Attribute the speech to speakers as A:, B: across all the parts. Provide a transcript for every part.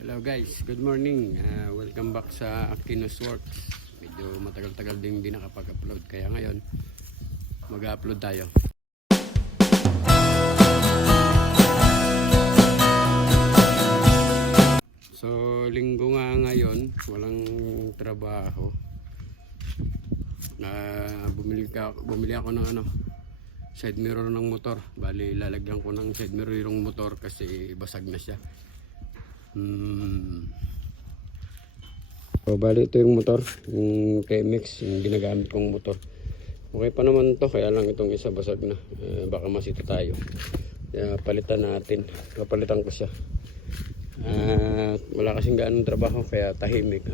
A: Hello guys, good morning. Ah, welcome back sa Akinos Works. Medyo matagal-tagal din hindi nakapag-upload kaya ngayon mag-upload tayo. So, linggo nga ngayon, walang trabaho. Na bumili ka bumili ako ng ano side mirror ng motor. Bali lalagyan ko ng side mirror yung motor kasi basag na siya. Hmm. So, bali ito yung motor, yung TMX, yung ginagamit kong motor. Okay pa naman to, kaya lang itong isa basag na. Eh, baka masita tayo. Kaya palitan natin. Kapalitan ko siya. At wala kasing gaanong trabaho, kaya tahimik.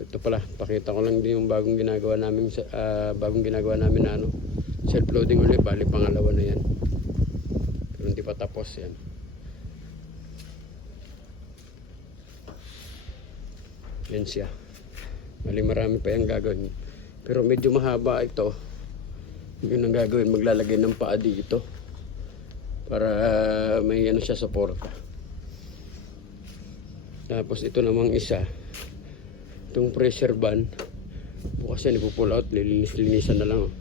A: Ito pala, pakita ko lang din yung bagong ginagawa namin ah, bagong ginagawa namin na ano, self-loading ulit, bali pangalawa na yan. Pero hindi pa tapos yan. Yan siya. Mali marami pa yung gagawin. Pero medyo mahaba ito. Yun ang gagawin, maglalagay ng paa dito. Para ah, may ano siya suporta. Tapos ito namang isa. Itong pressure ban. Bukas yan, ipupull out. Lilinis-linisan na lang.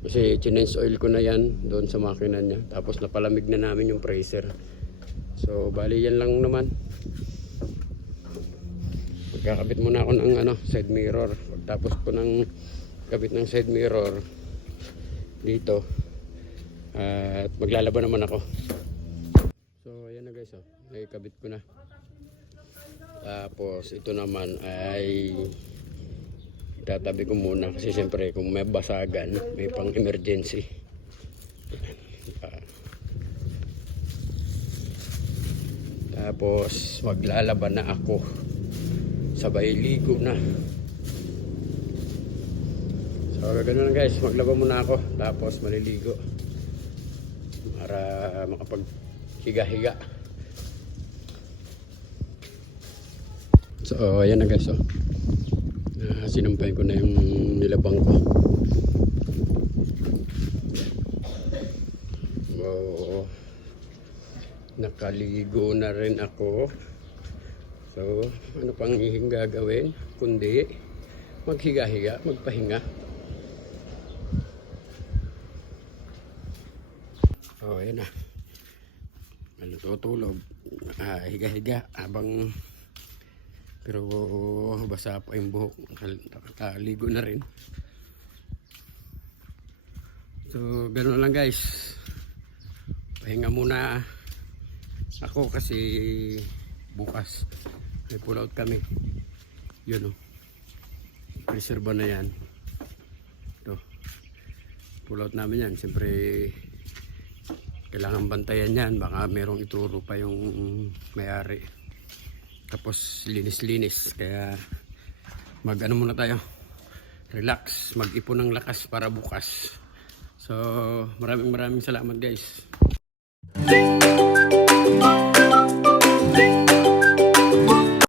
A: Kasi chinese oil ko na yan doon sa makina niya. Tapos napalamig na namin yung pressure. So, bali yan lang naman. Magkakabit muna ako ng ano, side mirror. Pagtapos ko ng kabit ng side mirror dito. At maglalaba naman ako. So, ayan na guys. Oh. Nakikabit ko na. Tapos, ito naman ay tatabi ko muna kasi siyempre kung may basagan, may pang emergency. Tapos, maglalaban na ako. Sabay ligo na. So, ganoon lang guys. Maglaba muna ako. Tapos, maliligo. Para makapag higa-higa. So, ayan na guys. Oh. Uh, sinampay ko na yung nilabang ko. Nakaligo na rin ako. So, ano pang ihing gagawin? Kundi, maghiga-higa, magpahinga. Oh, ayan na. Malututulog. Ah, higa-higa habang pero basa pa yung buhok. Nakal- Nakaligo na rin. So, gano'n lang guys. Pahinga muna ako kasi bukas may pull out kami. Yun o. Preserva na yan. Ito. Pull out namin yan. Siyempre, kailangan bantayan yan. Baka merong ituro pa yung may-ari tapos linis-linis kaya mag ano muna tayo relax mag-ipon ng lakas para bukas so maraming maraming salamat guys